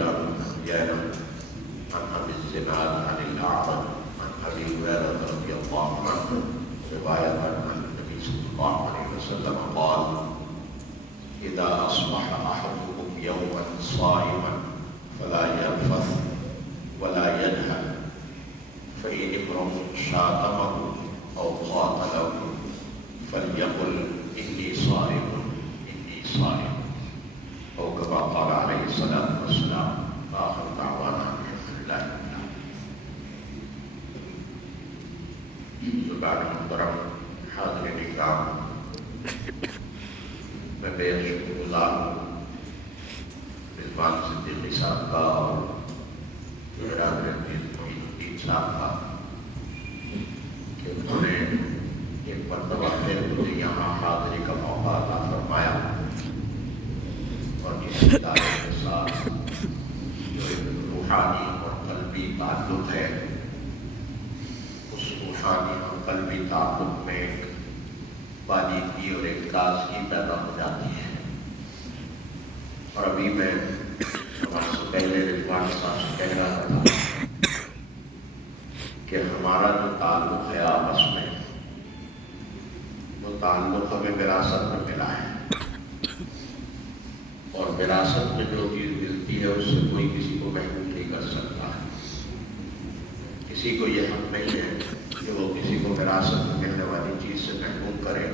وإياكم أحيانا عن أبي الزناد عن الأعرج عن أبي هريرة رضي الله عنه رواية عن النبي صلى الله عليه وسلم قال: إذا أصبح أحدكم يوما صائما فلا يرفث ولا ينهر، فإن امرؤ شاتمه أو قاتله فليقل إني صائم إني صائم، أو كما قال عليه الصلاة والسلام. آخر دعوانا الحمد لله. زبان محترم حاضرین اکرام، میں بے شکر گزار ہوں رضوان صدیقی صاحب کا اور جناب رنجیت محی الدین صاحب کا کہ انہوں نے ایک مرتبہ پھر مجھے یہاں حاضری کا موقع عطا فرمایا اور اس ادارے کے ساتھ جو ایک روحانی اور قلبی تعلق ہے، اس روحانی اور قلبی تعلق میں ایک باریکی اور ایک تازگی پیدا ہو جاتی ہے۔ اور ابھی میں ہمارے سے پہلے رضوان صاحب سے کہہ رہا تھا کہ ہمارا جو تعلق ہے آپس میں، وہ تعلق ہمیں وراثت میں ملا ہے، اور وراثت میں جو چیز ملتی ہے اس سے کوئی کسی کو محروم نہیں کر سکتا ہے۔ کسی کو یہ حق نہیں ہے کہ وہ کسی کو وراثت میں ملنے والی چیز سے محروم کرے۔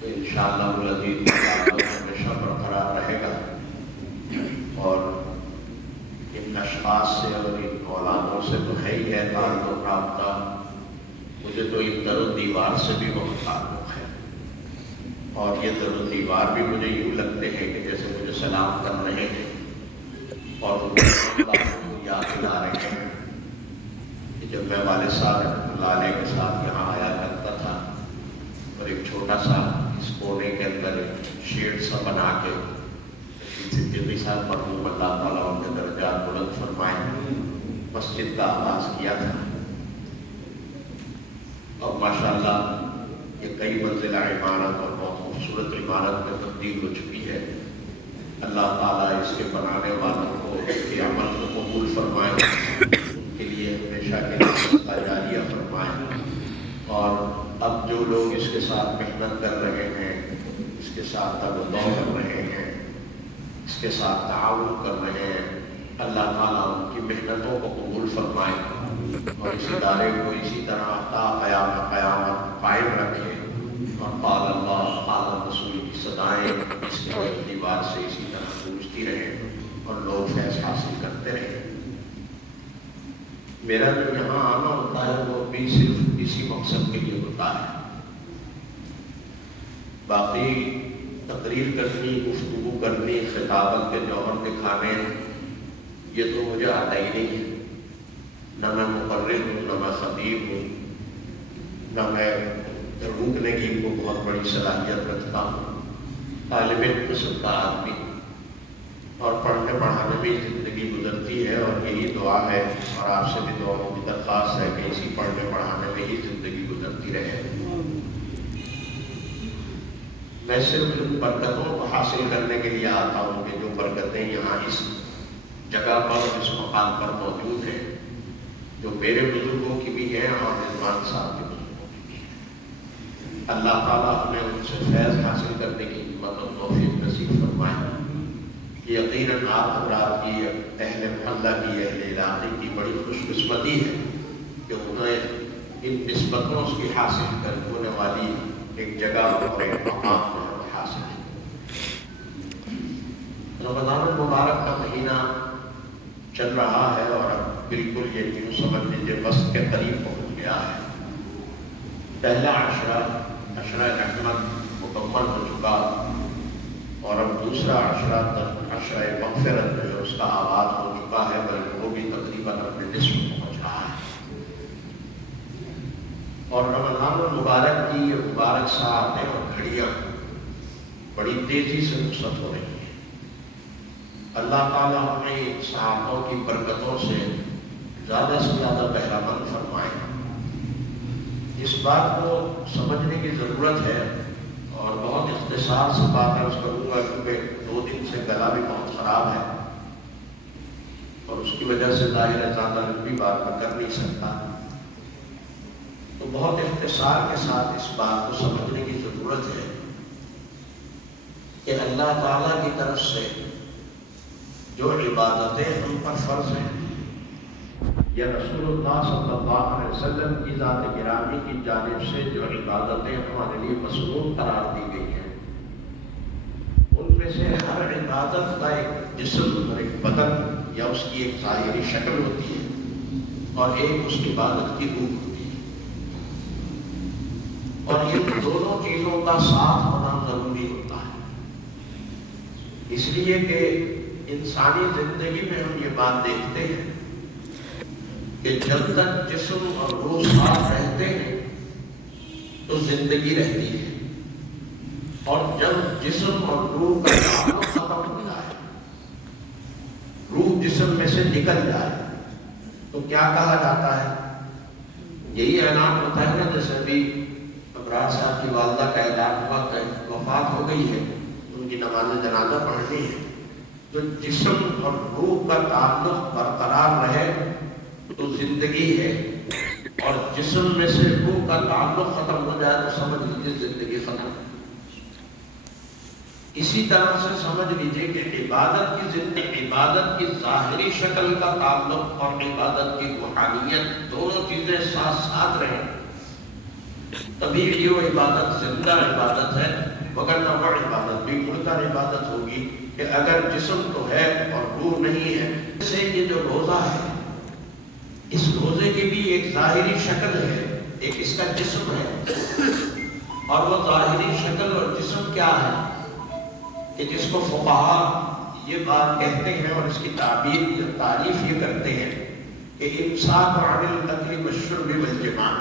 تو انشاءاللہ العزیز تعلق ہمیشہ برقرار رہے گا، اور ان اشخاص سے اور ان اولادوں سے تو ہے ہی ہے تعلق رابطہ، مجھے تو ان در و دیوار سے بھی بہت تعلق ہے، اور یہ در و دیوار بھی مجھے یوں لگتے ہیں کہ جیسے مجھے سلام کر رہے ہیں اور اللہ کو یاد دلا رہے ہیں کہ جب میں والد صاحب رحمۃ اللہ علیہ کے ساتھ یہاں آیا کرتا تھا، اور ایک چھوٹا سا اس کونے کے اندر ایک شیڈ سا بنا کے صدیقی صاحب مرحوم اللہ تعالیٰ ان کے درجات بلند فرمائے مسجد کا آغاز کیا تھا، اور ماشاءاللہ یہ کئی منزلہ عمارت اور بہت خوبصورت عمارت میں تبدیل ہو چکی ہے۔ اللہ تعالیٰ اس کے بنانے والوں کو اس کے عمل کو قبول فرمائے، ان کے لیے ہمیشہ کے لیے صدقہ جاریہ فرمائے، اور اب جو لوگ اس کے ساتھ محنت کر رہے ہیں، اس کے ساتھ تبدیل کر رہے ہیں، اس کے ساتھ تعاون کر رہے ہیں، اللہ تعالیٰ ان کی محنتوں کو قبول فرمائے، اور اس ادارے کو اسی طرح تا قیامت قائم رکھے، اور قال اللہ قال رسول کی صدائیں اس کے دیوار سے اسی طرح گونجتی رہیں اور لوگ فیض حاصل کرتے رہیں۔ میرا جو یہاں آنا ہوتا ہے وہ بھی صرف اسی مقصد کے لیے ہوتا ہے، باقی تقریر کرنی، گفتگو کرنی، خطابت کے جوہر دکھانے، یہ تو مجھے آتا ہی نہیں ہے۔ نہ میں مقرر ہوں، نہ میں خطیب ہوں، نہ میں روکنے کی کوئی بہت بڑی صلاحیت رکھتا ہوں۔ طالب علم قسم کا آدمی ہوں، اور پڑھنے پڑھانے میں زندگی گزرتی ہے، اور یہی دعا ہے اور آپ سے بھی دعاؤں کی درخواست ہے کہ اسی پڑھنے پڑھانے میں ہی زندگی گزرتی رہے۔ میں صرف ان برکتوں کو حاصل کرنے کے لیے آتا ہوں کہ جو برکتیں یہاں اس جگہ پر اور اس مقام پر موجود ہیں، جو میرے بزرگوں کی بھی ہیں اور رضوان صاحب کے بزرگوں کی بھی ہیں۔ اللہ تعالیٰ ہمیں ان سے فیض حاصل کرنے کی ہمت اور توفیق نصیب فرمائے۔ یقیناً آپ حضرات کی، اہل محلہ کی، اہل علاقے کی بڑی خوش قسمتی ہے کہ انہیں ان نسبتوں کی حاصل کر ہونے والی ایک جگہ اور ایک مقام حاصل ہے۔ رمضان المبارک کا مہینہ چل رہا ہے، اور اب بالکل یہ یوں سمجھ لیجیے وسط کے قریب پہنچ گیا ہے۔ پہلا عشرہ رحمت مکمل ہو چکا، اور اب دوسرا عشرہ عشرہ مغفرت جو ہے اس کا آغاز ہو چکا ہے، بلکہ وہ بھی تقریباً اپنے نصف پہنچ رہا ہے۔ اور رمضان المبارک کی یہ مبارک ساعتیں اور گھڑیاں بڑی تیزی سے رخصت ہو رہی ہیں۔ اللہ تعالیٰ ہمیں ان ساعتوں کی برکتوں سے زیادہ سے زیادہ بہرہ مند فرمائے۔ اس بات کو سمجھنے کی ضرورت ہے، اور بہت اختصار سے بات عرض کروں گا کیونکہ 2 دن سے گلا بھی بہت خراب ہے۔ کی وجہ سے ظاہر ہے زیادہ لمبی بات میں کر نہیں سکتا، تو بہت اختصار کے ساتھ اس بات کو سمجھنے کی ضرورت ہے کہ اللہ تعالیٰ کی طرف سے جو عبادتیں ہم پر فرض ہیں یا رسول اللہ صلی اللہ علیہ وسلم کی ذات گرامی کی جانب سے جو عبادتیں ہمارے لیے مصروف قرار دی گئی ہیں، ان میں سے ہر عبادت کا ایک جسم اور ایک بدن یا اس کی ایک ظاہری شکل ہوتی ہے اور ایک اس عبادت کی روح ہوتی ہے، اور ان دونوں چیزوں کا ساتھ ہونا ضروری ہوتا ہے۔ اس لیے کہ انسانی زندگی میں ہم یہ بات دیکھتے ہیں کہ جب تک جسم اور روح ساتھ رہتے ہیں تو زندگی رہتی ہے، اور جب جسم اور روح کا تعلق ختم ہو جائے، روح جسم میں سے نکل جائے، تو کیا کہا جاتا ہے؟ یہی اعلان ہوتا ہے نا، جیسے ابھی ابرار صاحب کی والدہ کا اعلان ہوا کہ وفات ہو گئی ہے، ان کی نماز جنازہ پڑھنی ہے، تو جسم اور روح کا تعلق برقرار رہے تو زندگی ہے، اور جسم میں سے روح کا تعلق ختم ہو جائے تو سمجھ لیجیے زندگی ختم ہے۔ اسی طرح سے سمجھ لیجیے کہ عبادت کی ظاہری شکل کا تعلق اور عبادت کی روحانیت دونوں چیزیں ساتھ ساتھ رہیں، تبھی یہ عبادت زندہ عبادت ہے، وگرنہ وہ عبادت بھی مردہ عبادت ہوگی کہ اگر جسم تو ہے اور روح نہیں ہے۔ جیسے یہ جو روزہ ہے، اس روزے کی بھی ایک ظاہری شکل ہے، ایک اس کا جسم ہے، اور وہ ظاہری شکل اور جسم کیا ہے کہ جس کو فقہاء یہ بات کہتے ہیں اور اس کی تعبیر یا تعریف یہ کرتے ہیں کہ امساک عن الاکل والشرب والجماع،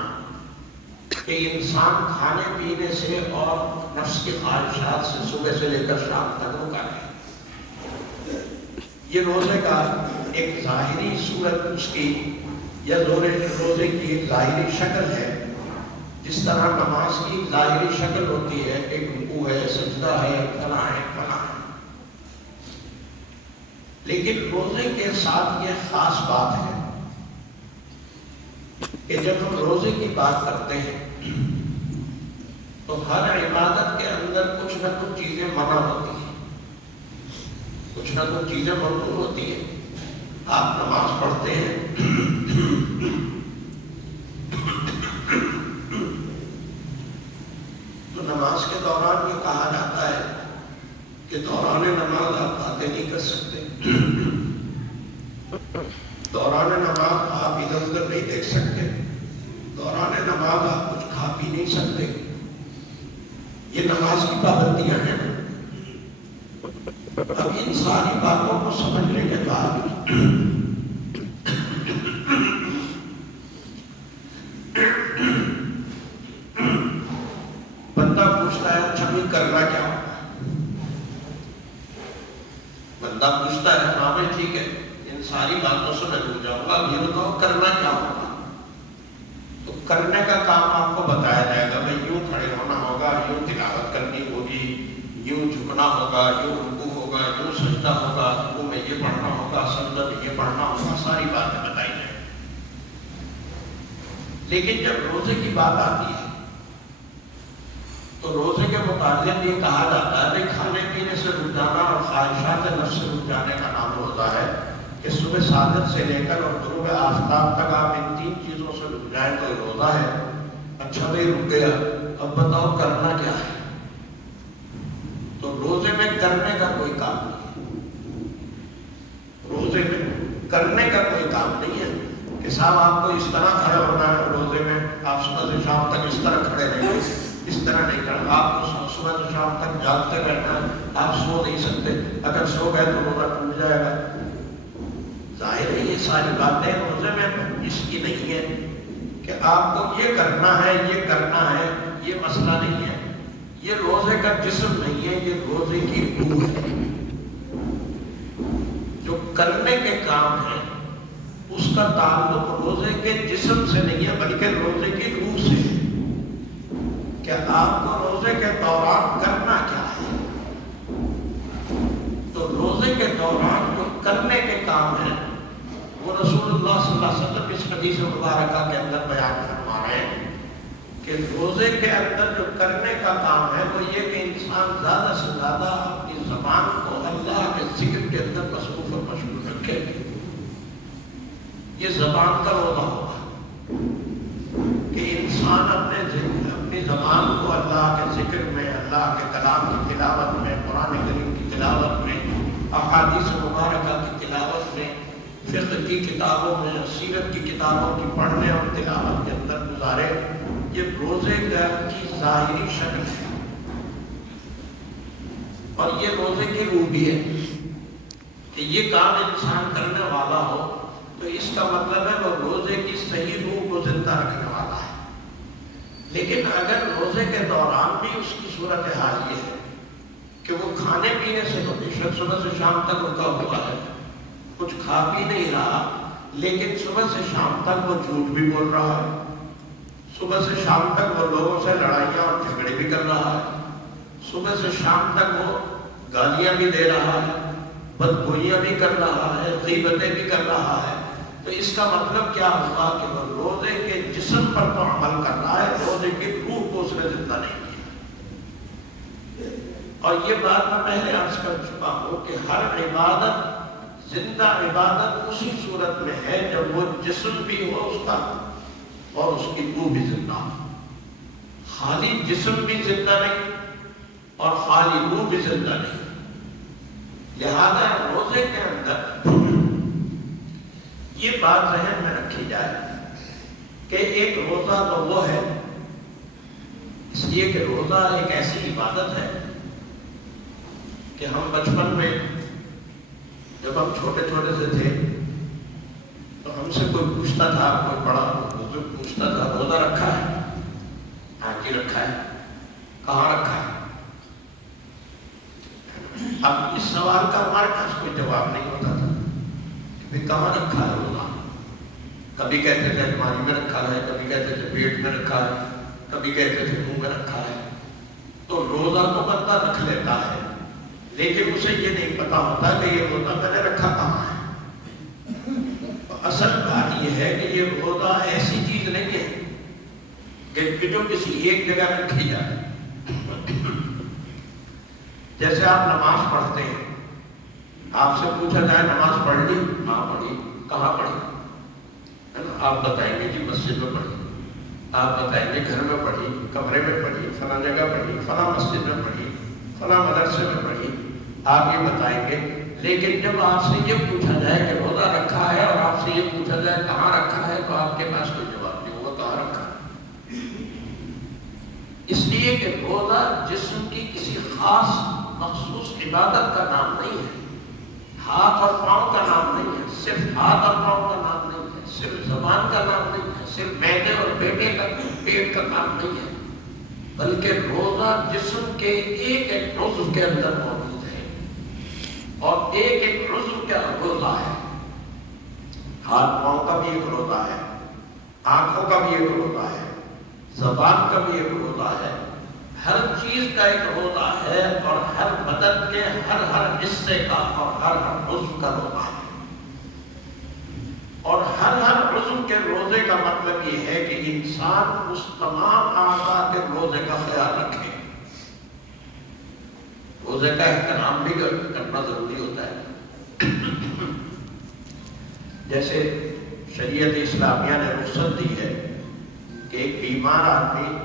کہ انسان کھانے پینے سے اور نفس کی خواہشات سے صبح سے لے کر شام تک روکا ہے۔ یہ روزے کا ایک ظاہری صورت اس کی یا روزے کی ایک ظاہری شکل ہے، جس طرح نماز کی ظاہری شکل ہوتی ہے، ایک رکوع ہے، سجدہ ہے، فلاں ہے فلاں ہے، لیکن روزے کے ساتھ یہ خاص بات ہے کہ جب ہم روزے کی بات کرتے ہیں تو ہر عبادت کے اندر کچھ نہ کچھ چیزیں منع ہوتی ہیں، کچھ نہ کچھ چیزیں ممنوع ہوتی ہیں۔ آپ نماز پڑھتے ہیں تو نماز کے دوران یہ کہا جاتا ہے کہ دوران نماز آپ باتیں نہیں کر سکتے، دوران نماز آپ ادھر ادھر نہیں دیکھ سکتے، دوران نماز آپ کچھ کھا پی نہیں سکتے۔ یہ نماز کی پابندیاں ہیں۔ اب ان ساری باتوں کو سمجھنے کے بعد بندہ پوچھتا ہے اچھا بھی کرنا کیا ہوگا؟ بندہ پوچھتا ہے ہاں بھائی ٹھیک ہے، ان ساری باتوں سے میں رک جاؤں گا، یہ بتاؤ کرنا کیا ہوگا؟ تو کرنے کا کام آپ کو بتایا جائے گا، بھائی یوں کھڑے ہونا ہوگا، یوں تلاوت کرنی ہوگی، یوں جھکنا ہوگا، یوں رکوع ہوگا، یوں سجدہ ہوگا، رکوع میں یہ پڑھنا ہوگا، سجدہ میں یہ پڑھنا ہوگا، ساری باتیں بتائی جائیں۔ لیکن جب روزے کی بات آتی ہے تو روزے کے متعلق یہ کہا جاتا ہے کہ کھانے پینے سے رک جانا اور خواہشات نفس سے رک جانے کا نام ہوتا ہے کہ صبح صادق سے لے کر اور غروب آفتاب تک آپ ان تین چیزوں سے رک جائیں تو یہ روزہ ہے۔ اچھا بھائی رک گیا، اب بتاؤ کرنا کیا ہے؟ تو روزے میں کرنے کا کوئی کام نہیں، روزے میں کرنے کا کوئی کام نہیں ہے کہ صاحب آپ کو اس طرح کھڑے ہونا ہے، روزے میں آپ صبح سے شام تک اس طرح کھڑے رہیں، اس طرح نہیں کرنا، آپ کو صبح سے شام تک جاگتے رہنا ہے، آپ سو نہیں سکتے، اگر سو گئے تو روزہ ٹوٹ جائے گا۔ ظاہر ہے یہ ساری باتیں روزے میں اس کی نہیں ہے کہ آپ کو یہ کرنا ہے، یہ کرنا ہے، یہ مسئلہ نہیں ہے، یہ روزے کا جسم نہیں ہے، یہ روزے کی روح ہے۔ جو کرنے کے کام ہے اس کا تعلق روزے کے جسم سے نہیں ہے بلکہ روزے کی روح سے ہے کہ آپ کو روزے کے دوران کرنا کیا ہے۔ تو روزے کے دوران جو کرنے کے کام ہیں وہ رسول اللہ صلی اللہ علیہ وسلم اس حدیث مبارکہ کے اندر بیان فرما رہے ہیں کہ روزے کے اندر جو کرنے کا کام ہے وہ یہ کہ انسان زیادہ سے زیادہ اپنی زبان کو اللہ کے ذکر کے اندر مصروف اور مشغول رکھے. یہ زبان کا روزہ ہوگا کہ انسان اپنی زبان کو اللہ کے ذکر میں، اللہ کے کلام کی تلاوت میں، قرآن کریم کی تلاوت میں، احادیث مبارکہ کی تلاوت میں، فقہ کی کتابوں میں، سیرت کی کتابوں کی پڑھنے اور تلاوت کے اندر گزارے. یہ روزے کی ظاہری شکل ہے اور یہ روزے کی روح بھی ہے کہ یہ کام انسان کرنے والا ہو تو اس کا مطلب ہے وہ روزے کی صحیح روح کو زندہ رکھنے والا ہے. لیکن اگر روزے کے دوران بھی اس کی صورتحال یہ ہے کہ وہ کھانے پینے سے تو بے شک صبح سے شام تک رکا ہوا ہے، کچھ کھا پی نہیں رہا، لیکن صبح سے شام تک وہ جھوٹ بھی بول رہا ہے، صبح سے شام تک وہ لوگوں سے لڑائیاں اور جھگڑے بھی کر رہا ہے، صبح سے شام تک وہ گالیاں بھی دے رہا ہے، بدگوئیاں بھی کر رہا ہے، غیبتیں بھی کر رہا ہے، تو اس کا مطلب کیا ہوگا کہ وہ روزے کے جسم پر تو عمل کر رہا ہے، روزے کی روح کو اس نے زندہ نہیں کیا. اور یہ بات میں پہلے عرض کر چکا ہوں کہ ہر عبادت، زندہ عبادت اسی صورت میں ہے جب وہ جسم بھی ہو اس کا اور اس کی روح بھی زندہ ہو. خالی جسم بھی زندہ نہیں اور خالی روح بھی زندہ نہیں. لہذا روزے کے اندر یہ بات ذہن میں رکھی جائے کہ ایک روزہ تو وہ ہے، اس لیے کہ روزہ ایک ایسی عبادت ہے کہ ہم بچپن میں جب ہم چھوٹے چھوٹے سے تھے تو ہم سے کوئی پوچھتا تھا، کوئی بڑا بزرگ پوچھتا تھا روزہ رکھا ہے؟ ہاں جی رکھا ہے. کہاں رکھا ہے؟ اب اس سوال کا ہمارے پاس کوئی جواب نہیں ہوتا تھا کہ کہاں رکھا ہے روزہ. کبھی کہتے تھے الماری میں رکھا ہے، کبھی کہتے تھے پیٹ میں رکھا ہے، کبھی کہتے تھے منہ میں رکھا ہے. تو روزہ تو بندہ رکھ لیتا ہے لیکن اسے یہ نہیں پتا ہوتا کہ یہ روزہ میں نے رکھا کہاں ہے. اصل بات یہ ہے کہ یہ روزہ ایسی چیز نہیں ہے کہ جو کسی ایک جگہ رکھی جائے. جیسے آپ نماز پڑھتے ہیں، آپ سے پوچھا جائے نماز پڑھ لی؟ ہاں پڑھی. کہاں پڑھی؟ آپ بتائیں گے جی مسجد میں پڑھی. آپ بتائیں گے گھر میں پڑھی، کمرے میں پڑھی، فلاں جگہ پڑھی، فلاں مسجد میں پڑھی، فلاں مدرسے میں پڑھی، آپ یہ بتائیں گے. لیکن جب آپ سے یہ پوچھا جائے کہ روزہ رکھا ہے اور آپ سے یہ پوچھا جائے کہاں رکھا ہے تو آپ کے پاس کوئی جواب نہیں ہوگا کہاں رکھا ہے. اس لیے کہ روزہ جسم کی کسی خاص مخصوص عبادت کا نام نہیں ہے، ہاتھ اور پاؤں کا نام نہیں ہے، صرف ہاتھ اور پاؤں کا نام نہیں ہے، صرف زبان کا نام نہیں ہے، صرف معدے اور پیٹ کا نام نہیں ہے، بلکہ روزہ جسم کے ایک ایک عضو کے اندر موجود ہے اور ایک ایک عضو کا روزہ ہے. ہاتھ پاؤں کا بھی ایک روزہ ہے، آنکھوں کا بھی ایک روزہ ہے، زبان کا بھی ایک روزہ ہے، ہر چیز کا ایک روزہ ہے اور ہر بدن کے ہر حصے کا اور ہر عضو کا روزہ ہے. اور ہر عضو کے روزے کا مطلب یہ ہے کہ انسان اس تمام اعضاء کے روزے کا خیال رکھے. روزے کا احترام بھی کرنا ضروری ہوتا ہے. جیسے شریعت اسلامیہ نے رخصت دی ہے کہ ایک بیمار آدمی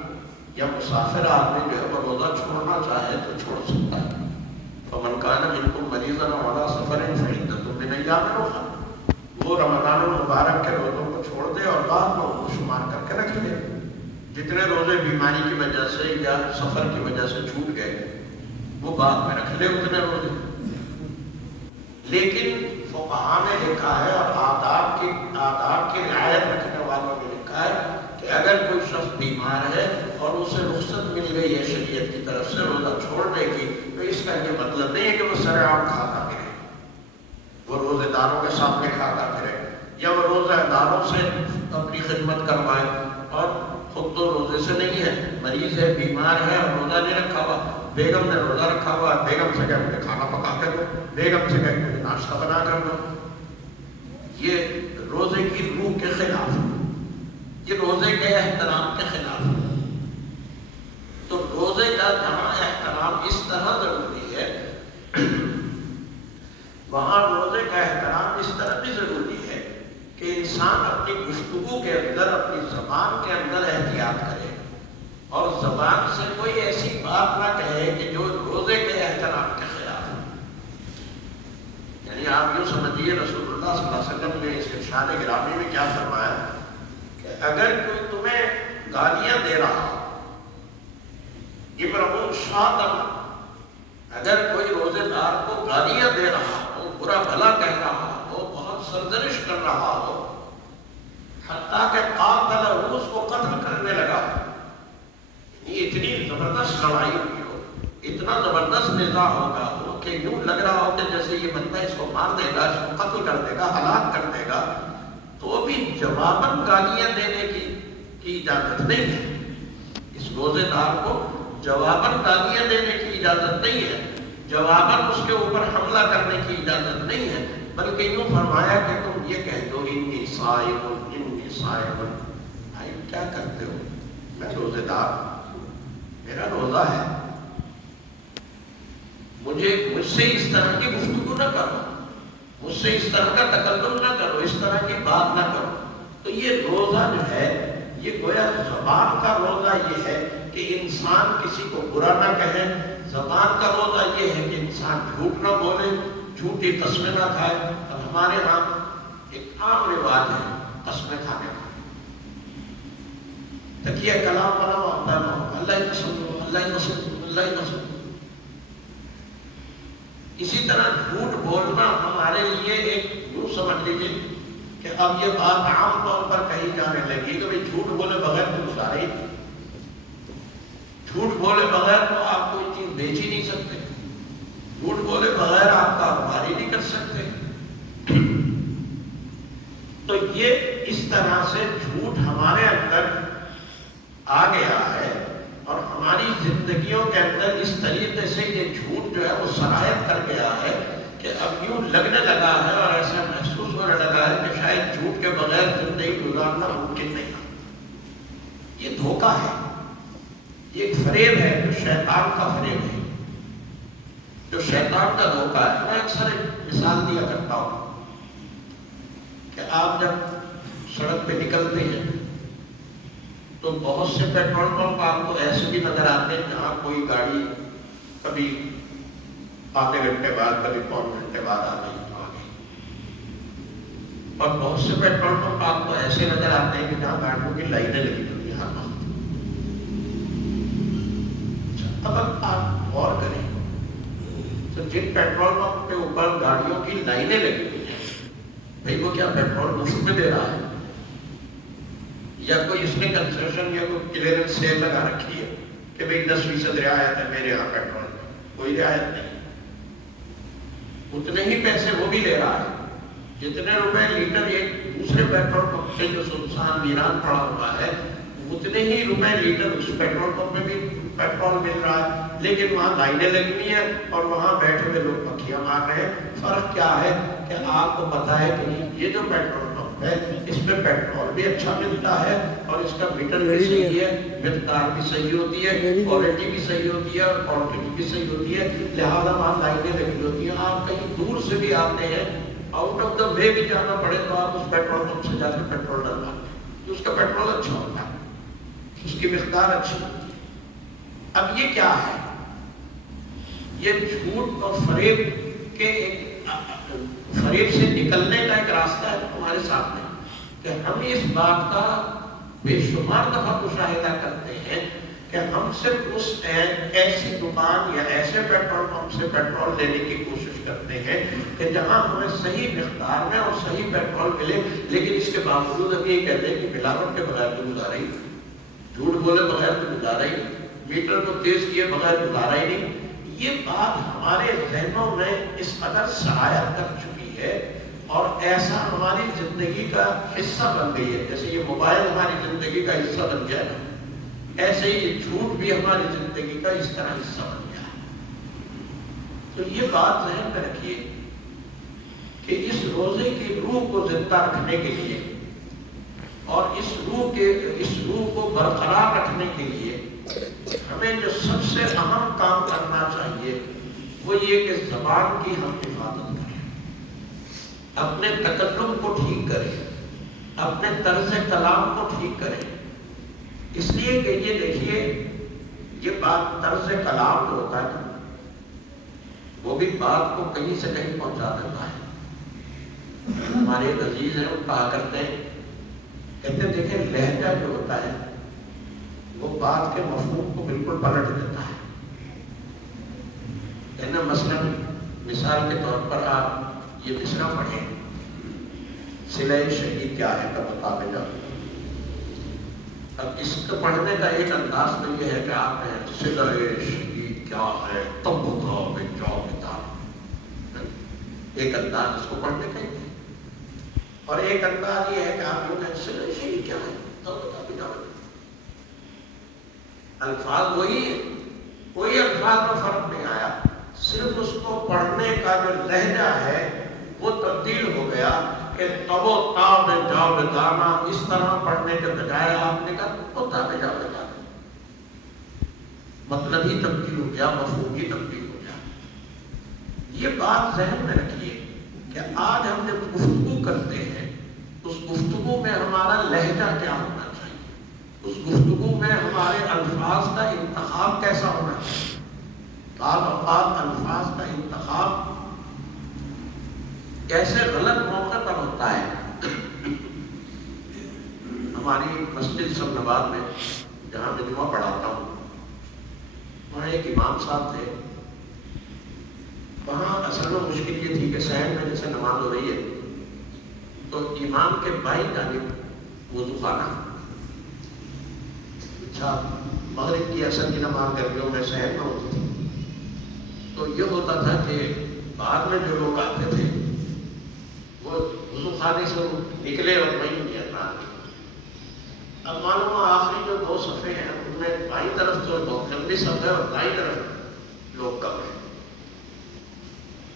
یا مسافر آدمی جو ہے وہ روزہ چھوڑنا چاہے تو چھوڑ سکتا ہے. فمن کان منکم مریضا او علی سفر فعدۃ من ایام اخر. وہ رمضان المبارک کے روزوں کو چھوڑ دے اور بعد میں ان کو شمار کر کے رکھ لے. جتنے روزے بیماری کی وجہ سے یا سفر کی وجہ سے چھوٹ گئے وہ بعد میں رکھ لے اتنے روزے. لیکن فقہاء نے لکھا ہے اور آداب کی رعایت رکھنے والوں نے لکھا ہے کہ اگر کوئی شخص بیمار ہے اور اسے رخصت مل گئی ہے شریعت کی طرف سے روزہ چھوڑنے کی تو اس کا یہ مطلب نہیں ہے کہ وہ سرعام کھاتا پھرے، وہ روزے داروں کے سامنے کھاتا پھرے یا وہ روزہ داروں سے اپنی خدمت کروائے. اور خود تو روزے سے نہیں ہے، مریض ہے، بیمار ہے اور روزہ نہیں رکھا ہوا. بیگم نے روزہ رکھا ہوا، بیگم سے کہہ مجھے کھانا پکا کر دو، بیگم سے کہہ مجھے ناشتہ بنا کر دو. یہ روزے کے احترام کے خلاف ہے۔ تو روزے کا جہاں احترام اس طرح ضروری ہے، وہاں روزے کا احترام اس طرح بھی ضروری ہے کہ انسان اپنی گفتگو کے اندر، اپنی زبان کے اندر احتیاط کرے اور زبان سے کوئی ایسی بات نہ کہے کہ جو روزے کے احترام کے خلاف ہے۔ یعنی آپ یوں سمجھیے رسول اللہ صلی اللہ علیہ وسلم نے اس ارشاد گرامی میں کیا فرمایا کہ اگر کوئی تمہیں گالیاں دے رہا ہو، ابراہیم شاتم، اگر کوئی روزے دار کو گالیاں دے رہا ہو، برا بھلا کہہ رہا ہو، بہت سرزنش کر رہا ہو، حتیٰ کہ قاتل روس کو قتل کرنے لگا، یہ اتنی زبردست لڑائی ہوئی ہو، اتنا زبردست نزاع ہوگا ہو کہ یوں لگ رہا ہو کہ جیسے یہ بندہ اس کو مار دے گا، اس کو قتل کر دے گا، ہلاک کر دے گا، تو بھی جواباً گالیاں دینے کی اجازت نہیں ہے۔ اس روزے دار کو جواباً گالیاں دینے کی اجازت نہیں ہے، جواباً اس کے اوپر حملہ کرنے کی اجازت نہیں ہے، بلکہ یوں فرمایا کہ تم یہ کہہ دو انی صائم، انی صائم۔ بھائی کیا کرتے ہو؟ میں روزے دار، میرا روزہ ہے، مجھ سے اس طرح کی گفتگو نہ کرو، مجھ سے اس طرح کا تکلم نہ کرو، اس طرح کی بات نہ کرو۔ تو یہ روزہ جو ہے، یہ گویا زبان کا روزہ یہ ہے کہ انسان کسی کو برا نہ کہے، زبان کا روزہ یہ ہے کہ انسان جھوٹ نہ بولے، جھوٹی قسمیں نہ کھائے۔ اور ہمارے ہاں ایک عام رواج ہے قسمیں کھانے کا، تکیہ کلام بناؤ، اللہ ہی قسم، اللہ ہی قسم، اللہ ہی قسم۔ اسی طرح جھوٹ بولنا ہمارے لیے ایک یوں سمجھ لیجیے کہ اب یہ بات عام طور پر کہی جانے لگی کہ بھئی جھوٹ بولے بغیر تو گزارے ہی، جھوٹ بولے بغیر تو آپ کوئی چیز بیچ ہی نہیں سکتے، جھوٹ بولے بغیر آپ کاروبار ہی نہیں کر سکتے۔ تو یہ اس طرح سے جھوٹ ہمارے اندر آ گیا ہے اور ہماری زندگیوں کے اندر اس طریقے سے یہ جھوٹ جو ہے وہ سرایت کر گیا ہے کہ اب یوں لگنے لگا ہے اور ایسا محسوس ہونے لگا ہے کہ شاید جھوٹ کے بغیر زندگی گزارنا ممکن نہیں ہے۔ یہ دھوکہ ہے، یہ ایک فریب ہے جو شیطان کا فریب ہے، جو شیطان کا دھوکہ ہے۔ میں اکثر ایک مثال دیا کرتا ہوں کہ آپ جب سڑک پہ نکلتے ہیں تو بہت سے پیٹرول پمپ آپ کو ایسے بھی نظر آتے ہیں جہاں کوئی گاڑی کبھی آدھے گھنٹے بعد، کبھی پون گھنٹے بعد آ گئی تو آ گئی، اور بہت سے پیٹرول پمپ آپ کو ایسے نظر آتے ہیں کہ جہاں گاڑیوں کی لائنیں لگی ہوئی ہیں ہر وقت۔ اب آپ غور کریں تو جن پیٹرول پمپ کے اوپر گاڑیوں کی لائنیں لگی ہوئی ہیں، بھئی وہ کیا پیٹرول مفت میں دے رہا ہے یا کوئی اس میں کنسیشن یا کوئی کلیئرنس سیل لگا رکھی ہے کہ بھئی 10% رعایت ہے میرے یہاں پیٹرول میں؟ کوئی رعایت نہیں، اتنے ہی پیسے وہ بھی لے رہا ہے جتنے روپے لیٹر ایک دوسرے پیٹرول پمپ سے جو سنسان ویران پڑا ہوا ہے، اتنے ہی روپے لیٹر اس پیٹرول پمپ میں بھی پیٹرول مل رہا ہے، لیکن وہاں لائنیں لگی ہوئی ہیں اور وہاں بیٹھے ہوئے لوگ پکھیاں مار رہے ہیں۔ فرق کیا ہے کہ آپ کو پتا ہے کہ یہ جو پیٹرول پمپ ہے اس میں پیٹرول بھی اچھا ملتا ہے اور اس کا میٹر بھی صحیح ہے، مقدار بھی صحیح ہوتی ہے، کوالٹی بھی صحیح ہوتی ہے اور کوانٹٹی بھی صحیح ہوتی ہے، لہٰذا وہاں لائنیں لگی ہوتی ہیں۔ آپ کہیں دور سے بھی آتے ہیں، آؤٹ آف دا وے بھی جانا پڑے تو آپ اس پیٹرول پمپ سے جا کے پیٹرول ڈلواتے ہیں، اس کا پیٹرول اچھا ہوتا ہے، اس کی مقدار اچھی ہوتی ہے۔ اب یہ کیا ہے؟ یہ جھوٹ اور فریب کے فریب سے نکلنے کا ایک راستہ ہے ہمارے سامنے کہ ہم اس بات کا بے شمار دفعہ مشاہدہ کرتے ہیں کہ ہم صرف اس ایسی دکان یا ایسے پیٹرول پمپ سے پیٹرول لینے کی کوشش کرتے ہیں کہ جہاں ہمیں صحیح مقدار میں اور صحیح پیٹرول ملے، لیکن اس کے باوجود ہم یہ کہتے ہیں کہ ملاوٹ کے بغیر تو گزارا ہی نہیں، جھوٹ بولے بغیر تو گزارا ہی نہیں، میٹر کو تیز کیے بغیر گزارا ہی نہیں۔ یہ بات ہمارے ذہنوں میں اس قدر سرایت کر چکی ہے اور ایسا ہماری زندگی کا حصہ بن گئی ہے، جیسے یہ موبائل ہماری زندگی کا حصہ بن گیا ہے، ایسے ہی یہ جھوٹ بھی ہماری زندگی کا اس طرح حصہ بن گیا ہے۔ تو یہ بات ذہن میں رکھیے کہ اس روزے کی روح کو زندہ رکھنے کے لیے اور اس روح کو برقرار رکھنے کے لیے ہمیں جو سب سے اہم کام کرنا چاہیے وہ یہ کہ زبان کی ہم حفاظت کریں، اپنے تکلم کو ٹھیک کریں، اپنے طرز کلام کو ٹھیک کریں. اس لیے کہ یہ دیکھیے، یہ بات طرز کلام جو ہوتا ہے نا، وہ بھی بات کو کہیں سے کہیں پہنچا دیتا ہے. ہمارے ایک عزیز ہیں، وہ کہا کرتے ہیں، کہتے ہیں دیکھیں لہجہ جو ہوتا ہے وہ بات کے مفہوم کو بالکل پلٹ دیتا ہے. کہنا مثلاً مثال کے طور پر آپ یہ مصرع پڑھیں، صلہ شہید کیا ہے کا بتا دے گا. اب اس کو پڑھنے کا ایک انداز تو یہ ہے کہ آپ نے صلہ شہید کیا ہے تب ہوگا میں جاؤ بتا، ایک انداز اس کو پڑھنے کا ہے. اور ایک انداز یہ ہے کہ آپ لوگ صلہ شہید کیا ہے تب بتا بھی جاؤ. الفاظ وہی ہے، کوئی الفاظ میں فرق نہیں آیا، صرف اس کو پڑھنے کا جو لہجہ ہے وہ تبدیل ہو گیا کہ تب و تاب جاودانا، اس طرح پڑھنے کے بجائے آپ نے کہا تب و تاب جاودانا. مطلب ہی تبدیل ہو گیا، مفہوم ہی تبدیل ہو گیا. یہ بات ذہن میں رکھیے کہ آج ہم جب گفتگو کرتے ہیں اس گفتگو میں ہمارا لہجہ کیا ہونا چاہیے، اس گفتگو میں ہمارے الفاظ کا انتخاب کیسا ہونا چاہیے. بعض اوقات الفاظ کا انتخاب کیسے غلط موقع پر ہوتا ہے. ہماری مسجد سبنباد میں جہاں میں جمعہ پڑھاتا ہوں، وہاں ایک امام صاحب تھے. وہاں اصل میں مشکل یہ تھی کہ شہر میں جیسے نماز ہو رہی ہے تو امام کے بائیں جانب وضو خانہ. اچھا مغرب کی اثر کی نماز گرمیوں میں شہر میں ہوتی تھی، تو یہ ہوتا تھا کہ بعد میں جو لوگ آتے تھے وہ وضو خانے سے نکلے اور وہیں نہیں اپنا. اب معلوم ہوا آخری جو 2 صفحے ہیں ان میں بائیں طرف تو بہت لمبی صف ہے اور دائیں طرف لوگ کم ہیں.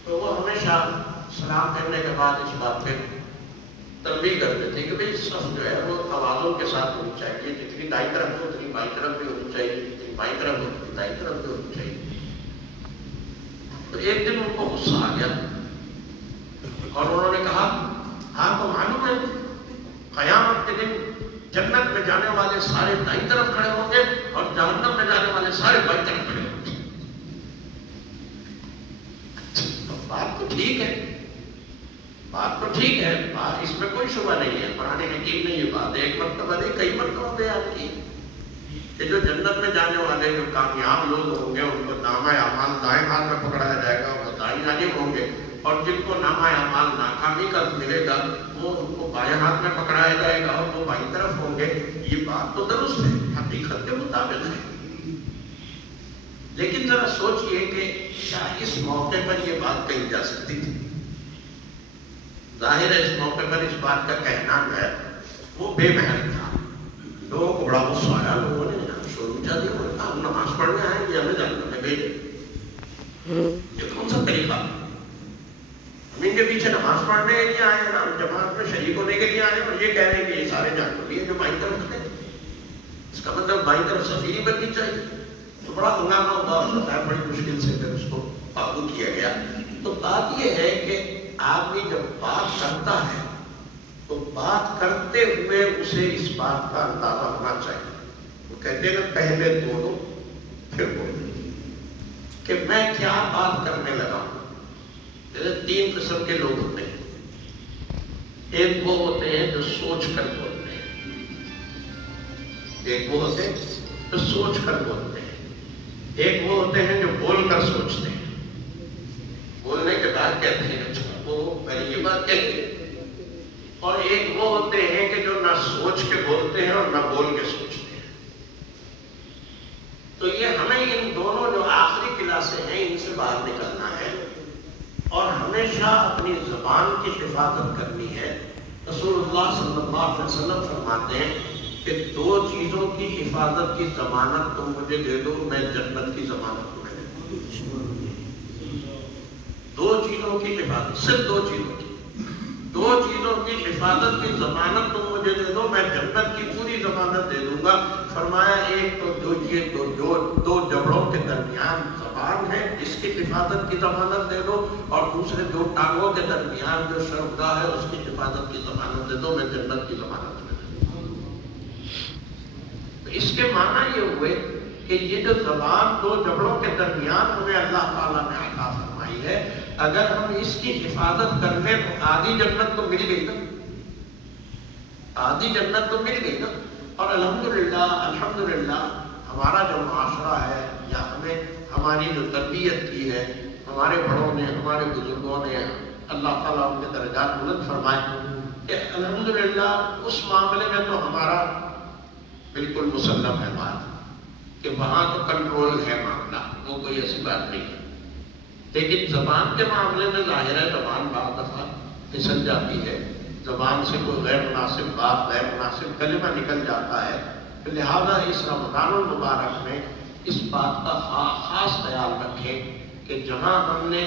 تو وہ ہمیشہ سلام کرنے کے بعد اس بات پہ تنبیہ کرتے تھے کہ بھئی صف جو ہے وہ توازن کے ساتھ ہونی چاہیے، جتنی دائیں طرف ہو اتنی بائیں طرف بھی ہونی چاہیے، جتنی بائیں طرف ہو اتنی دائیں طرف بھی ہونی چاہیے. تو ایک دن ان کو غصہ آ گیا اور انہوں نے کہا آپ کو معلوم ہے قیامت کے دن جنت میں جانے والے سارے دائیں طرف کھڑے ہوں گے اور جہنم میں جانے والے سارے بائیں طرف کھڑے ہوں گے. بات تو ٹھیک ہے، بات تو ٹھیک ہے، اس میں کوئی شبہ نہیں ہے، قرآن حکیم نے یہ بات ایک مرتبہ نہیں کئی مرتبہ بیان کی کہ جو جنت میں جانے والے جو کامیاب لوگ ہوں گے ان کو نامہ اعمال دائیں ہاتھ میں پکڑایا جائے گا، وہ دائیں جانب ہوں گے، اور جن کو نامہ اعمال ناکامی کا ملے گا وہ ان کو بائیں ہاتھ میں پکڑایا جائے گا اور وہ بائیں طرف ہوں گے. یہ بات تو درست ہے، حقیقت کے مطابق ہے. لیکن ذرا سوچئے کہ کیا اس موقع پر یہ بات کہی جا سکتی تھی؟ ظاہر ہے اس موقع پر اس بات کا کہنا جو ہے وہ بے محل تھا. لوگوں کو بڑا غصہ آیا، لوگوں نے شور مچا دیا، ہم نماز پڑھنے آئے کہ ہمیں جاننا ہے بھیجے. یہ کون سا طریقہ؟ ہم ان کے پیچھے نماز پڑھنے کے لیے آئے ہیں نا، جماعت میں شریک ہونے کے لیے آئے ہیں، اور یہ کہہ رہے ہیں کہ یہ سارے جانور یہ جو بائیں طرف تھے، اس کا مطلب بائیں طرف صفی بننی چاہیے. تو بڑا ہنگامہ ہوتا ہے، بڑی مشکل سے پھر اس کو قابو کیا گیا. تو بات یہ ہے کہ آدمی جب بات کرتا ہے تو بات کرتے ہوئے اسے اس بات کا اندازہ ہونا چاہیے. وہ کہتے ہیں نا پہلے بولو پھر بولو، کہ میں کیا بات کرنے لگا ہوں. جیسے 3 قسم کے لوگ ہوتے ہیں. ایک وہ ہوتے ہیں جو سوچ کر بولتے ہیں، ایک وہ ہوتے ہیں جو سوچ کر بولتے ہیں، ایک وہ ہوتے ہیں جو بول کر سوچتے ہیں، بولنے کے بعد کہتے ہیں اچھا وہ پہلے یہ بات کہتے ہیں. اور ایک وہ ہوتے ہیں کہ جو نہ سوچ کے بولتے ہیں اور نہ بول کے سوچتے ہیں. تو یہ ہمیں ان دونوں جو آخری کلاسیں ہیں ان سے باہر نکلنا ہے اور ہمیشہ اپنی زبان کی حفاظت کرنی ہے. رسول اللہ صلی اللہ علیہ وسلم فرماتے ہیں کہ 2 چیزوں کی حفاظت کی ضمانت تم مجھے دے دو، میں جنت کی ضمانت تمہیں دے دوں. 2 چیزوں کی حفاظت، صرف 2 چیزوں کی حفاظت کی ضمانت تم مجھے دے دو، میں جنت کی پوری ضمانت دے دوں گا۔ فرمایا ایک تو یہ دو جبڑوں کے درمیان زبان ہے، اس کی حفاظت کی ضمانت دے دو، اور دوسرے دو ٹانگوں کے درمیان جو شرمگاہ ہے اس کی حفاظت کی ضمانت دے دو، میں جنت کی ضمانت دے دوں گا۔ تو اس کے معنی یہ ہوئے کہ یہ جو زبان دو جبڑوں کے درمیان ہمیں اللہ تعالیٰ نے عطا فرمائی ہے، اگر ہم اس کی حفاظت کر لیں تو آدھی جنت تو مل گئی نا، آدھی جنت تو مل گئی نا۔ اور الحمدللہ ہمارا جو معاشرہ ہے، یا ہماری جو تربیت کی ہے ہمارے بڑوں نے، ہمارے بزرگوں نے، اللہ تعالیٰ ان کے درجات بلند فرمائے، کہ الحمدللہ اس معاملے میں تو ہمارا بالکل مسلم ہے بات، کہ وہاں تو کنٹرول ہے معاملہ، وہ کوئی ایسی بات نہیں ہے۔ لیکن زبان کے معاملے میں ظاہر ہے زبان بعض دفعہ پھسل جاتی ہے، زبان سے کوئی غیر مناسب بات، غیر مناسب کلمہ نکل جاتا ہے، لہذا اس رمضان المبارک میں اس بات کا خاص خیال رکھیں کہ جہاں ہم نے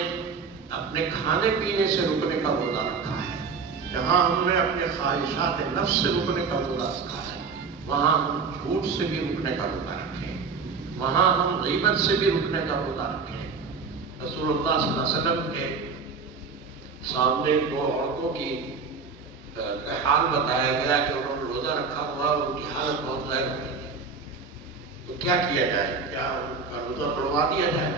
اپنے کھانے پینے سے رکنے کا روزہ رکھا ہے، جہاں ہم نے اپنے خواہشات نفس سے رکنے کا روزہ رکھا ہے، وہاں ہم جھوٹ سے بھی رکنے کا روزہ رکھیں، وہاں ہم غیبت سے بھی رکنے کا روزہ رکھیں۔ رسول اللہ صلی اللہ علیہ وسلم کے سامنے دو عورتوں کی حال بتایا گیا کہ انہوں نے روزہ رکھا ہوا اور ان کی حالت بہت غیر ہو رہی ہے، تو کیا کیا جائے؟ کیا ان کا روزہ توڑوا دیا جائے؟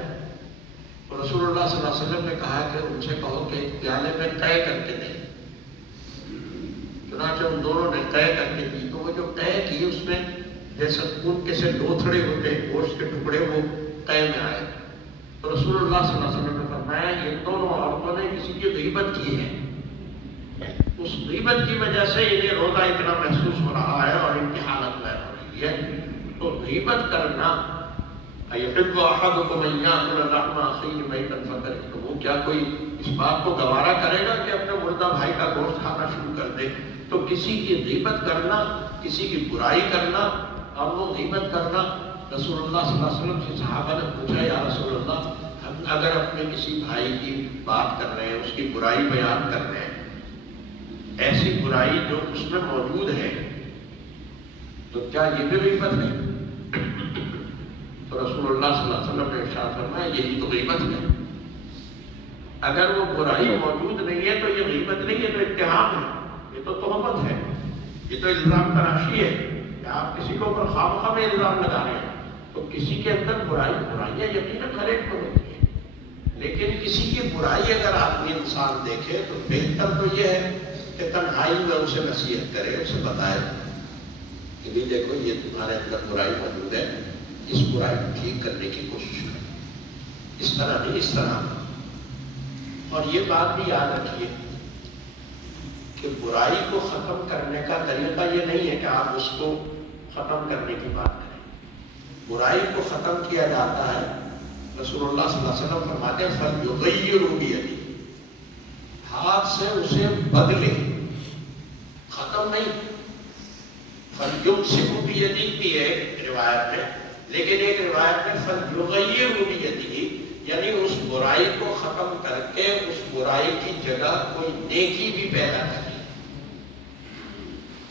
تو رسول اللہ صلی اللہ علیہ وسلم نے کہا کہ ان سے کہو کہ ایک پیالے میں طے کر کے دیں۔ چنانچہ ان دونوں نے طے کر کے دی، تو وہ جو طے کی اس میں جیسے خون کے سے لوتھڑے ہوتے ہیں، گوشت کے ٹکڑے، وہ طے میں آئے۔ تو رسول اللہ صلی اللہ علیہ وسلم نے فرمایا یہ دونوں عورتوں نے کسی کی غیبت کی ہے، اس غیبت کی وجہ سے انہیں روزہ اتنا محسوس ہو رہا ہے اور ان کی حالت غیر ہو رہی ہے۔ تو غیبت کرنا، یحب احدکم ان یاکل لحم اخیہ میتا فکرہتموہ، تو وہ کیا کوئی اس بات کو گوارا کرے گا کہ اپنے مردہ بھائی کا گوشت کھانا شروع کر دے؟ تو کسی کی غیبت کرنا، کسی کی برائی کرنا اور وہ غیبت کرنا، رسول اللہ صلی اللہ علیہ وسلم سے صحابہ نے پوچھا یا رسول اللہ، ہم اگر اپنے کسی بھائی کی بات کر رہے ہیں، اس کی برائی بیان کر رہے ہیں، ایسی برائی جو اس میں موجود ہے، تو کیا یہ بھی غیبت ہے؟ تو رسول اللہ صلی اللہ علیہ وسلم نے ارشاد فرمایا یہی تو غیبت ہے۔ اگر وہ برائی موجود نہیں ہے تو یہ غیبت نہیں ہے، تو اتہام ہے، یہ تو تہمت ہے، یہ تو الزام تراشی ہے کہ آپ کسی کو اوپر خواہ مخواہ میں الزام لگا رہے ہیں۔ تو کسی کے اندر برائیاں یقیناً ہر ایک کو ہوتی ہیں، لیکن کسی کی برائی اگر آدمی انسان دیکھے تو بہتر تو یہ ہے کہ تنہائی میں اسے نصیحت کرے، اسے بتائے کہ بھی دیکھو یہ تمہارے اندر برائی موجود ہے، اس برائی کو ٹھیک کرنے کی کوشش کریں، اس طرح نہیں، اس طرح۔ اور یہ بات بھی یاد رکھیے کہ برائی کو ختم کرنے کا طریقہ یہ نہیں ہے کہ آپ اس کو ختم کرنے کی بات کریں۔ برائی کو ختم کیا جاتا ہے، رسول اللہ صلی اللہ علیہ وسلم فرماتے ہیں فَلْيُغَيِّرْهُ بِيَدِهِ، ہاتھ سے اسے بدلے، ختم نہیں۔ فَلْيُمْسِكْ بِيَدِهِ بھی ہے روایت میں، لیکن ایک روایت میں فَلْيُغَيِّرْهُ بِيَدِهِ، یعنی اس برائی کو ختم کر کے اس برائی کی جگہ کوئی نیکی بھی پیدا کرے۔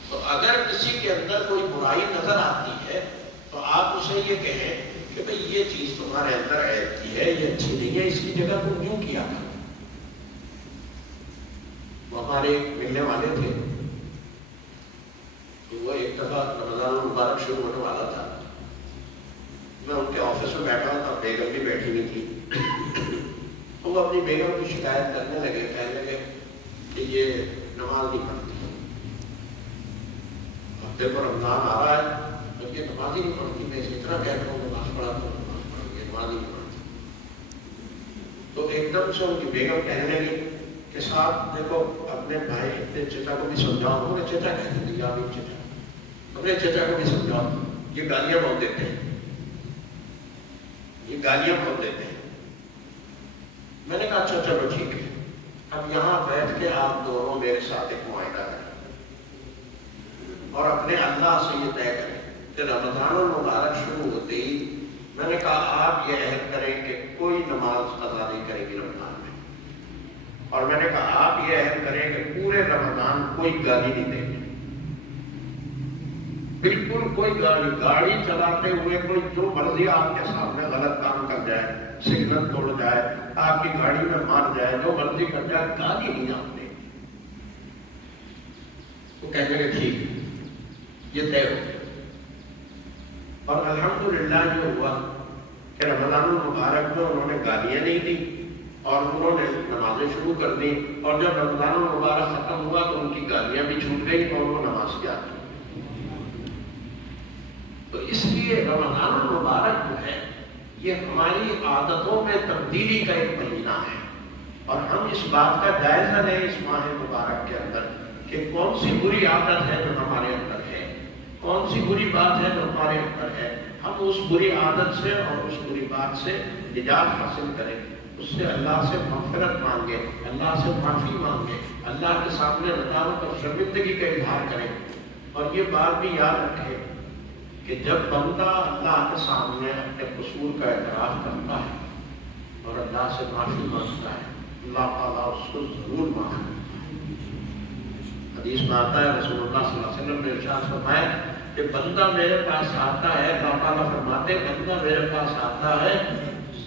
تو اگر کسی کے اندر کوئی برائی نظر آتی ہے تو آپ اسے یہ کہیں کہ بھئی یہ چیز تمہارے اندر عیب کی ہے، یہ اچھی نہیں ہے، اس کی جگہ تم یوں کیا کرو۔ وہ ہمارے ملنے والے تھے، تو وہ ایک دفعہ رمضان المبارک شروع ہونے والا تھا، میں ان کے آفس میں بیٹھا تھا، بیگم بھی بیٹھی ہوئی تھی، تو وہ اپنی بیگم کی شکایت کرنے لگے، کہنے لگے کہ یہ نماز نہیں پڑھتی، ہفتے پر رمضان آ رہا ہے جب یہ نماز ہی نہیں پڑھتی، میں اسی طرح کہتا ہوں نماز پڑھاتا ہوں، نماز پڑھوں گی، نماز ہی نہیں پڑھتی۔ تو ایک دم سے ان کی بیگم کہنے لگی کہ صاحب دیکھو اپنے بھائی اپنے چچا کو بھی سمجھاؤ، انہوں نے چچا کہتے تھے، یا بھی چچا، اپنے چچا کو بھی سمجھاؤ، یہ گالیاں بہت دیتے ہیں، یہ گالیاں بہت دیتے ہیں۔ میں نے کہا اچھا چلو ٹھیک ہے، اب یہاں بیٹھ کے آپ دونوں میرے ساتھ ایک معاہدہ کریں اور اپنے اللہ سے یہ طے کریں کہ رمضان المبارک شروع ہوتے ہی میں نے کہا آپ یہ عہد کریں کہ کوئی نماز قضا نہیں کرے گی رمضان میں، اور میں نے کہا آپ یہ عہد کریں کہ پورے رمضان کوئی گالی نہیں دیں گے، بالکل کوئی گاڑی چلاتے ہوئے کوئی جو مرضی آپ کے سامنے غلط کام کر جائے، سگنل توڑ جائے، آپ کی گاڑی میں مار جائے، جو مرضی کر جائے، گالی نہیں آپ دیں گے۔ وہ کہنے لگے ٹھیک، یہ طے ہو گیا۔ اور الحمدللہ یہ ہوا کہ رمضان المبارک میں انہوں نے گالیاں نہیں دی اور انہوں نے نمازیں شروع کر دی، اور جب رمضان المبارک ختم ہوا تو ان کی گالیاں بھی چھوٹ گئی اور وہ نماز کیا کی۔ تو اس لیے رمضان المبارک جو ہے یہ ہماری عادتوں میں تبدیلی کا ایک مہینہ ہے، اور ہم اس بات کا جائزہ لیں اس ماہ مبارک کے اندر کہ کون سی بری عادت ہے جو ہمارے اندر ہے، کون سی بری بات ہے جو ہمارے اندر ہے، ہم اس بری عادت سے اور اس بری بات سے نجات حاصل کریں، اس سے اللہ سے مغفرت مانگے، اللہ سے معافی مانگے، اللہ کے سامنے ندامت اور شرمندگی کا اظہار کریں۔ اور یہ بات بھی یاد رکھیں کہ جب بندہ اللہ کے سامنے اپنے قصور کا اعتراف کرتا ہے اور اللہ سے معافی مانگتا ہے، اللہ تعالیٰ اس کو ضرور معاف کرتا ہے۔ حدیث میں آتا ہے، رسول اللہ صلی اللہ علیہ وسلم نے ارشاد فرمایا کہ بندہ میرے پاس آتا ہے، اللہ تعالیٰ فرماتے ہیں بندہ میرے پاس آتا ہے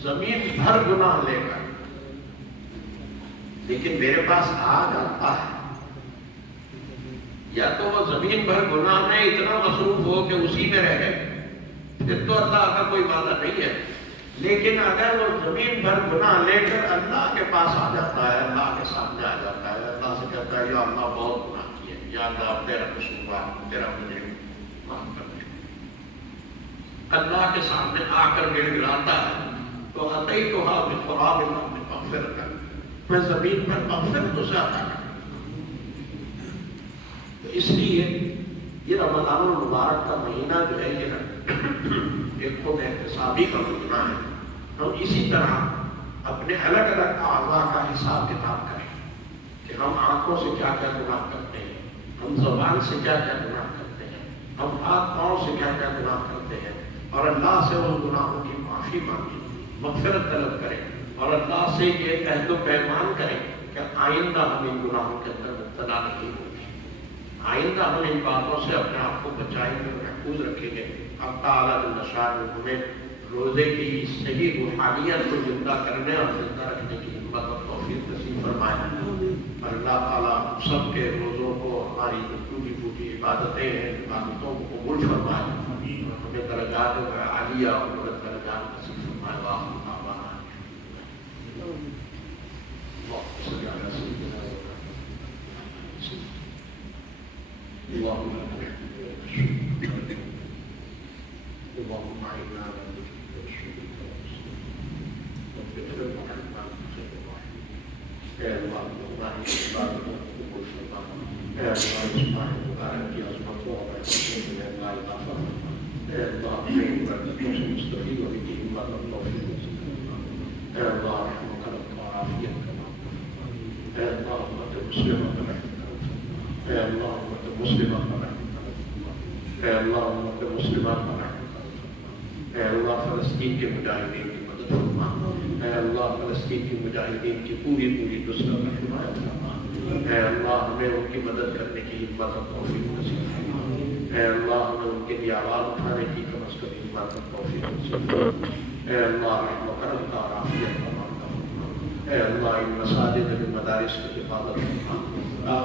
زمین بھر گناہ لے کر، لیکن میرے پاس آ جاتا ہے، یا تو وہ زمین بھر گناہ میں اتنا مصروف ہو کہ اسی میں رہے، پھر تو اللہ کا کوئی وعدہ نہیں ہے، لیکن اگر وہ زمین بھر گناہ لے کر اللہ کے پاس آ جاتا ہے، اللہ کے سامنے آ جاتا ہے، اللہ سے کہتا ہے یا اللہ بہت گناہ کیے، یا اللہ تیرا قصور، تیرا مجھے معاف کر دے، اللہ کے سامنے آ کر گڑ گڑاتا ہے تو اتیتھا بقراب مغفرۃ، میں زمین پر مغفرت سے عطا کرتا۔ تو اس لیے یہ رمضان المبارک کا مہینہ جو ہے یہ ایک خود احتسابی کا مہینہ ہے۔ ہم اسی طرح اپنے الگ الگ اعضاء کا حساب کتاب کریں کہ ہم آنکھوں سے کیا کیا گناہ کرتے ہیں، ہم زبان سے کیا کیا گناہ کرتے ہیں، ہم ہاتھ پاؤں سے کیا کیا گناہ کرتے ہیں، اور اللہ سے ان گناہوں کی معافی مانگیں، مغفرت طلب کریں، اور اللہ سے یہ عہد و پیمان کریں کہ آئندہ ہم ان گناہوں کے اندر مبتلا نہیں ہوں گے، آئندہ ہم ان باتوں سے اپنے آپ کو بچائیں گے، محفوظ رکھیں گے۔ اب تعالیٰ جل شانہ ہمیں روزے کی صحیح روحانیت کو زندہ کرنے اور زندہ رکھنے کی ہمت اور توفیق نصیب فرمائے۔ اور اللہ تعالیٰ سب کے روزوں کو، ہماری جو ٹوٹی پھوٹی عبادتیں ہیں، عبادتوں کو قبول فرمائے، اور ہمیں درجات عالیہ اور بلند درجات نصیب فرمائے۔ وآخر دعوانا اللهم صل على سيدنا اللهم اللهم اعنا على ذكرك وشكرك وحسن عبادتك يا الله والله عبادك وقبول فرمانا يا الله سبحانه وتعالى في عظمته وبركاته يا الله الغفور يا الله خير وبركاته مستقيم وبه ما التوفيق يا الله رحمك لك وعافيتك يا الله امة مسلمة برحمتك يا الله امة مسلمة برحمتك يا الله امة مسلمة برحمتك اے اللہ فلسطین کے مجاہدین کی مدد فرما، اے اللہ فلسطین کے مجاہدین کی پوری نصرت و حمایت فرما، اے اللہ ہمیں ان کی مدد کرنے کی ہمت اور توفیق نصیب فرما، اے اللہ ہمیں ان کے لیے آواز اٹھانے کی کم از کم ہمت اور توفیق نصیب فرما، اے اللہ رحم و کرم کا اور عافیت کا معاملہ فرما، اے اللہ ان مساجد اور مدارس کی حفاظت فرما،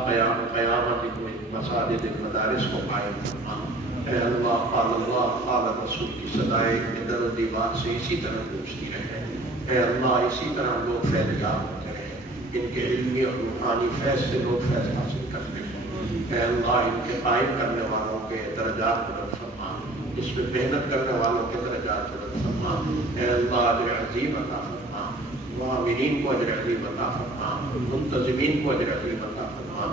قیام قیامت ان مساجد مدارس کو قائم فرما، اے اللہ قال رسول کی صدائے در و دیوار سے اسی طرح گونجتی رہے، اے اللہ اسی طرح لوگ فیض یاب ہوتے رہے، ان کے علمی اور روحانی فیض سے لوگ فیض حاصل کرتے ہیں، اے اللہ ان کے قائم کرنے والوں کے درجات بلند فرما، اس میں محنت کرنے والوں کے درجات بلند فرما، اے اللہ اجر عظیم عطا فرما، معاونین کو اجر عظیم عطا فرما، منتظمین کو اجر عظیم عطا فرما،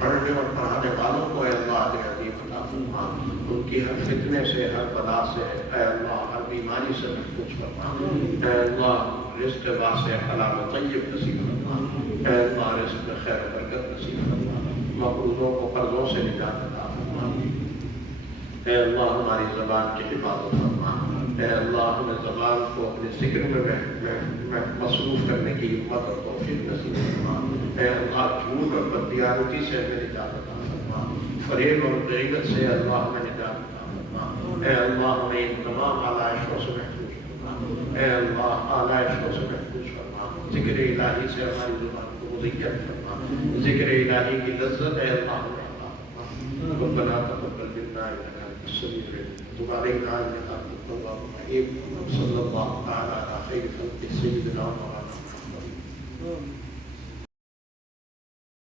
پڑھنے اور پڑھانے والوں کو اے اللہ اجر عظیم عطا فرما، ان کی ہر فتنے سے، ہر بلا سے، اے اللہ ہر بیماری سے محفوظ فرما، اے اللہ رزق واسع حلال و طیب نصیب فرما، اے اللہ رزق میں خیر و برکت نصیب فرما، مقروضوں کو قرضوں سے نجات عطا فرما، اے اللہ ہماری زبان کی حفاظت فرما، اے اللہ ہمیں زبان کو اپنے ذکر میں مصروف کرنے کی ہمت اور توفیق نصیب فرما۔ اے اللہ جھوٹ اور بددیانتی سے ہمیں نجات عطا فرما، فریب اور غیبت سے اللہ ہمیں نجات عطا فرما۔ اے اللہ ہمیں ان تمام آلائشوں سے محفوظ فرما، اے اللہ آلائشوں سے محفوظ فرما، ذکر الہی سے ہماری زبان کو مزین فرما، ذکر الہی کی لذت اے اللہ ہمیں عطا فرما۔ ربنا تقبل منا انک انت السمیع العلیم وتب علینا انک انت التواب الرحیم۔ صلی اللہ تعالی علی خیر خلقہ سیدنا مولانا محمد۔